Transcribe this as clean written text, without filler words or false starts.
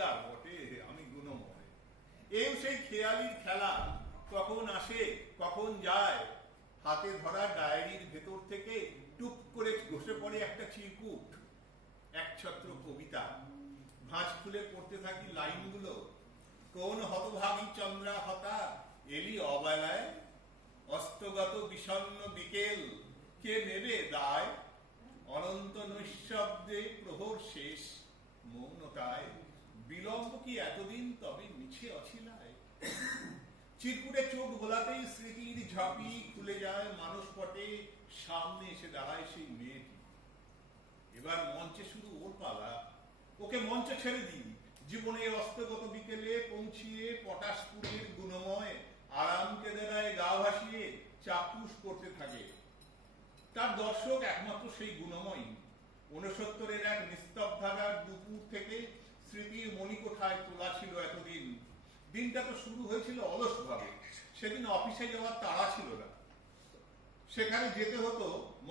আবিদ্যার বটে, আমি গুণময়। এই সেই খেয়ালির খেলা, কখন আসে কখন যায়। হাতে ধরা ডায়েরির ভেতর থেকে টুপ করে ঘষে পড়ে একটা চিরকুট, একছত্র কবিতা। ভাঁজ খুলে পড়তে থাকি লাইনগুলো। কোন হতভাগী চন্দ্রা হতা এলি অবেলায়, অস্তগত বিষণ্ণ বিকেল কে নেবে দায়। অনন্ত নৈঃশব্দে প্রহর শেষ, মৌনতায় বিলম্ব কি এতদিন তবে মিছে অছিলায়। চিরকুটে চোখ বোলাতেই স্মৃতির ঝাঁপি খুলে যায় মানসপটে, সামনে এসে দাঁড়ায় সেই মেয়েটি। এবার মঞ্চে শুধু ওর পালা, ওকে মঞ্চে ছেড়ে দিই। জীবনের অস্তগত বিকেলে পৌঁছিয়ে পটাশপুরের গুণময় আরাম কেদারায় গা ভাসিয়ে চাক্ষুষ করতে থাকে। তার দর্শক একমাত্র সেই গুণময়ী। 69-এর এক নিস্তব্ধাগার দুপুর থেকে স্মৃতির মণিকোঠায় তোলা ছিল এতদিন। দিনটা তো শুরু হয়েছিল অলসভাবে। সেদিন অফিসে যাওয়ার তাড়া ছিল না, সেখানে যেতে হতো